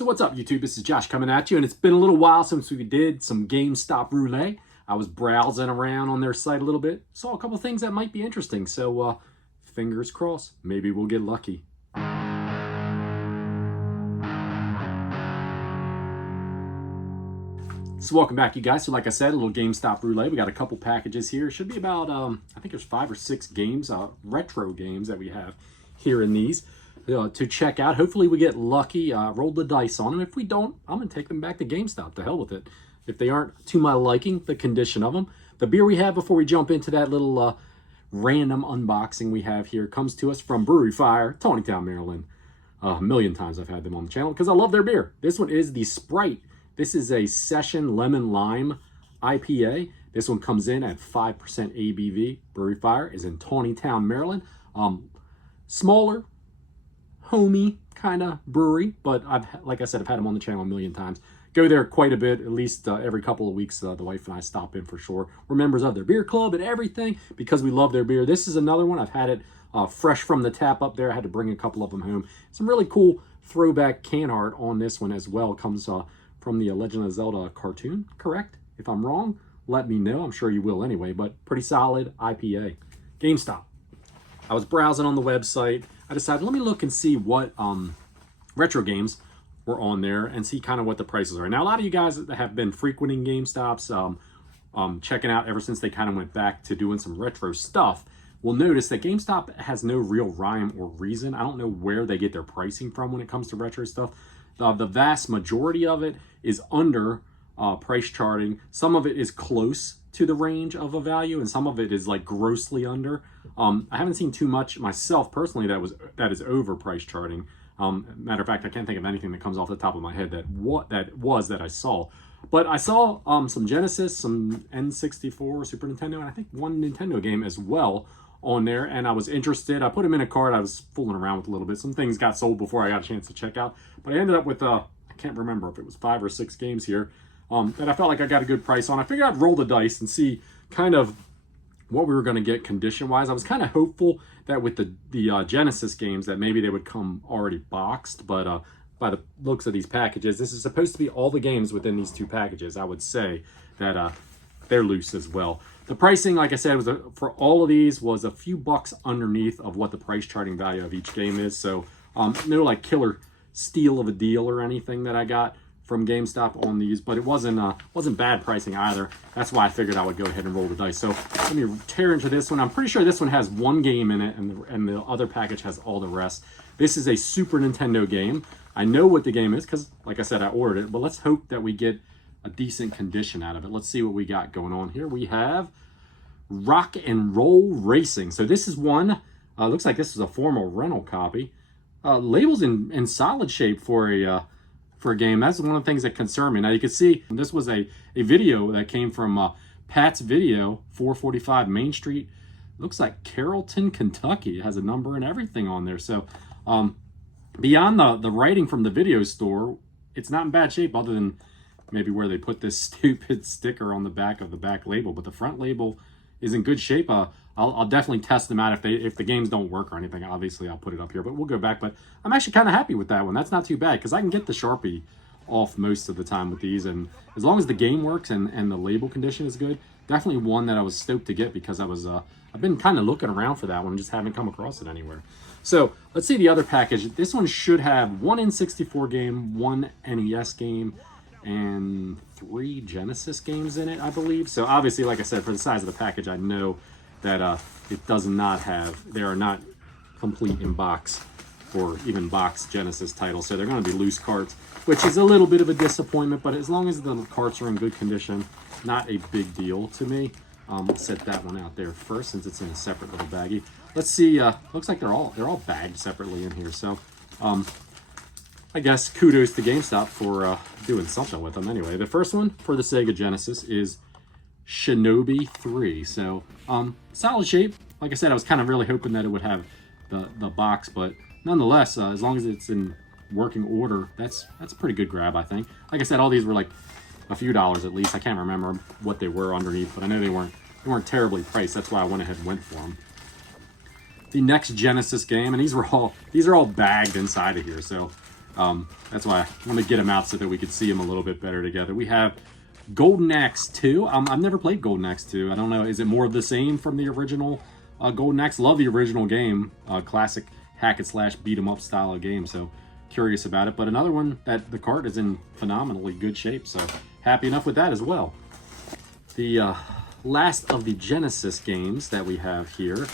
So what's up, YouTube? This is Josh coming at you, and it's been a little while since we did some GameStop Roulette. I was browsing around on their site a little bit, saw a couple things that might be interesting, so fingers crossed, maybe we'll get lucky. So welcome back, you guys. So like I said, a little GameStop Roulette. We got a couple packages here. It should be about, I think there's 5 or 6 games, retro games that we have here in these. To check out. Hopefully we get lucky, roll the dice on them. If we don't, I'm going to take them back to GameStop. To hell with it. If they aren't to my liking, the condition of them. The beer we have before we jump into that little random unboxing we have here comes to us from Brewery, Taneytown, Maryland. A million times I've had them on the channel because I love their beer. This one is the Spryte. This is a Session Lemon Lime IPA. This one comes in at 5% ABV. Brewery is in Taneytown, Maryland. Smaller, homey kind of brewery, but like I said, I've had them on the channel a million times. Go there quite a bit, at least every couple of weeks. The wife and I stop in for sure. We're members of their beer club and everything because we love their beer. This is another one. I've had it fresh from the tap up there. I had to bring a couple of them home. Some really cool throwback can art on this one as well. Comes from the Legend of Zelda cartoon, correct? If I'm wrong, let me know. I'm sure you will anyway, but pretty solid IPA. GameStop. I was browsing on the website. I decided, let me look and see what retro games were on there and see kind of what the prices are. Now, a lot of you guys that have been frequenting GameStops, checking out ever since they kind of went back to doing some retro stuff, will notice that GameStop has no real rhyme or reason. I don't know where they get their pricing from when it comes to retro stuff. The vast majority of it is under price charting. Some of it is close to the range of a value, and some of it is like grossly under. I haven't seen too much myself personally that is over price charting. Matter of fact, I can't think of anything that comes off the top of my head that I saw. But I saw some Genesis, some N64, Super Nintendo, and I think one Nintendo game as well on there, and I was interested. I put them in a cart. I was fooling around with a little bit. Some things got sold before I got a chance to check out, but I ended up with I can't remember if it was 5 or 6 games here that I felt like I got a good price on. I figured I'd roll the dice and see kind of what we were going to get condition-wise. I was kind of hopeful that with the Genesis games that maybe they would come already boxed, but by the looks of these packages, this is supposed to be all the games within these 2 packages. I would say that they're loose as well. The pricing, like I said, was for all of these was a few bucks underneath of what the price charting value of each game is. So no like killer steal of a deal or anything that I got from GameStop on these, but it wasn't bad pricing either. That's why I figured I would go ahead and roll the dice. So let me tear into this one. I'm pretty sure this one has 1 game in it, and the other package has all the rest. This is a Super Nintendo game. I know what the game is because, like I said, I ordered it, but let's hope that we get a decent condition out of it. Let's see what we got going on here. We have Rock and Roll Racing. So this is one, looks like this is a formal rental copy. Labels in solid shape for a game. That's one of the things that concern me. Now you can see this was a video that came from Pat's Video, 445 Main Street. Looks like Carrollton, Kentucky. It has a number and everything on there. So beyond the writing from the video store, it's not in bad shape other than maybe where they put this stupid sticker on the back of the back label. But the front label is in good shape. I'll definitely test them out if the games don't work or anything. Obviously, I'll put it up here, but we'll go back. But I'm actually kind of happy with that one. That's not too bad because I can get the Sharpie off most of the time with these. And as long as the game works and the label condition is good, definitely one that I was stoked to get because I've been kind of looking around for that one and just haven't come across it anywhere. So let's see the other package. This one should have 1 N64 game, 1 NES game, and 3 Genesis games in it, I believe. So obviously, like I said, for the size of the package, I know that it does not have, they are not complete in box or even box Genesis titles. So they're going to be loose carts, which is a little bit of a disappointment, but as long as the carts are in good condition, not a big deal to me. I'll set that one out there first since it's in a separate little baggie. Let's see, looks like they're all bagged separately in here. So I guess kudos to GameStop for doing something with them anyway. The first one for the Sega Genesis is Shinobi 3. So solid shape. Like I said, I was kind of really hoping that it would have the box, but nonetheless, as long as it's in working order, that's a pretty good grab, I think. Like I said, all these were like a few dollars at least. I can't remember what they were underneath, but I know they weren't terribly priced. That's why I went ahead and went for them. The next Genesis game, and these are all bagged inside of here. So That's why I want to get them out so that we could see them a little bit better together. We have Golden Axe 2. I've never played Golden Axe 2. I don't know. Is it more of the same from the original Golden Axe? Love the original game. Classic hack and slash beat 'em up style of game. So curious about it. But another one that the cart is in phenomenally good shape. So happy enough with that as well. The last of the Genesis games that we have here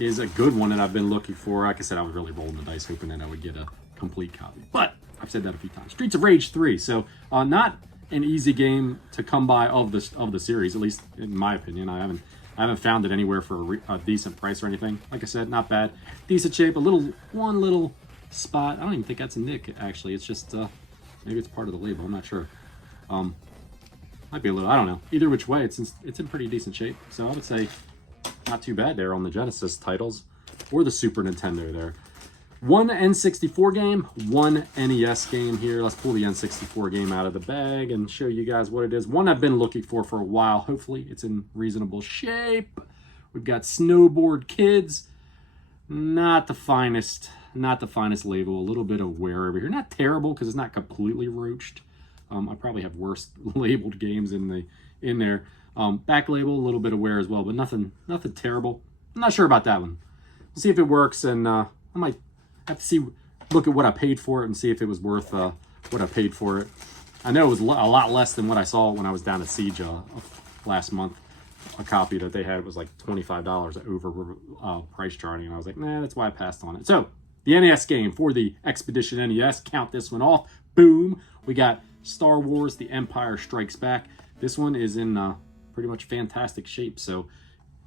is a good one that I've been looking for. Like I said, I was really rolling the dice hoping that I would get a complete copy. But I've said that a few times. Streets of Rage 3. So not an easy game to come by of the series, at least in my opinion. I haven't found it anywhere for a decent price or anything. Like I said, not bad. Decent shape. One little spot. I don't even think that's a nick, actually. It's just maybe it's part of the label. I'm not sure. Might be a little, I don't know. Either which way, it's in pretty decent shape. So I would say not too bad there on the Genesis titles or the Super Nintendo there. One N64 game, one NES game here. Let's pull the N64 game out of the bag and show you guys what it is. One I've been looking for a while. Hopefully it's in reasonable shape. We've got Snowboard Kids. Not the finest label. A little bit of wear over here. Not terrible because it's not completely roached. I probably have worse labeled games in there. Back label, a little bit of wear as well, but nothing terrible. I'm not sure about that one. We'll see if it works, and I might have to look at what I paid for it and see if it was worth what I paid for it. I know it was a lot less than what I saw when I was down at Siege last month. A copy that they had was like $25 over price charting, and I was like, nah, that's why I passed on it. So the NES game for the Expedition NES, count this one off. Boom. We got Star Wars: The Empire Strikes Back. This one is in pretty much fantastic shape, so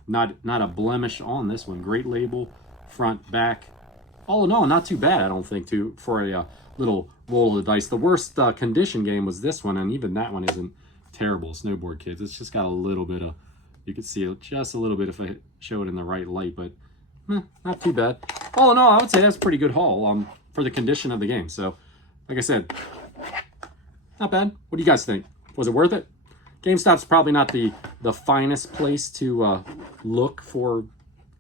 not a blemish on this one. Great label, front, back. All in all, not too bad, I don't think, for a little roll of the dice. The worst condition game was this one, and even that one isn't terrible. Snowboard Kids. It's just got a little bit of, you can see it just a little bit if I show it in the right light, but not too bad. All in all, I would say that's a pretty good haul for the condition of the game. So, like I said, not bad. What do you guys think? Was it worth it? GameStop's probably not the finest place to look for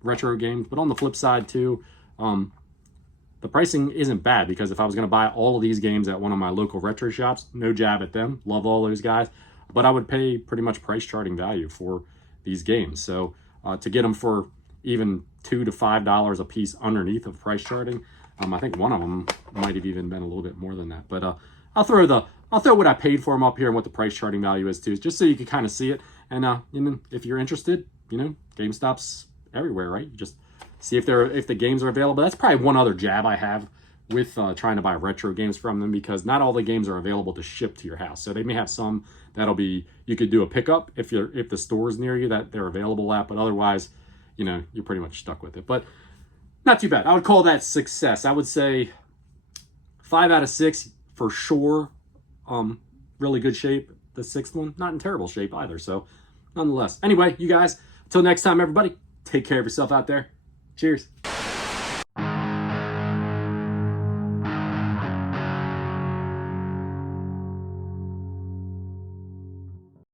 retro games, but on the flip side too, the pricing isn't bad, because if I was going to buy all of these games at one of my local retro shops, no jab at them, love all those guys, but I would pay pretty much price charting value for these games. So to get them for even $2 to $5 a piece underneath of price charting, I think one of them might have even been a little bit more than that. But I'll throw what I paid for them up here and what the price charting value is too, just so you can kind of see it. And if you're interested, GameStop's everywhere, right? You just see if the games are available. That's probably one other jab I have with trying to buy retro games from them, because not all the games are available to ship to your house. So they may have some that'll be, you could do a pickup if the store's near you that they're available at, but otherwise, you're pretty much stuck with it. But not too bad. I would call that success. I would say 5 out of 6 for sure. Really good shape. The 6th one, not in terrible shape either. So nonetheless, anyway, you guys, until next time, everybody, take care of yourself out there. Cheers.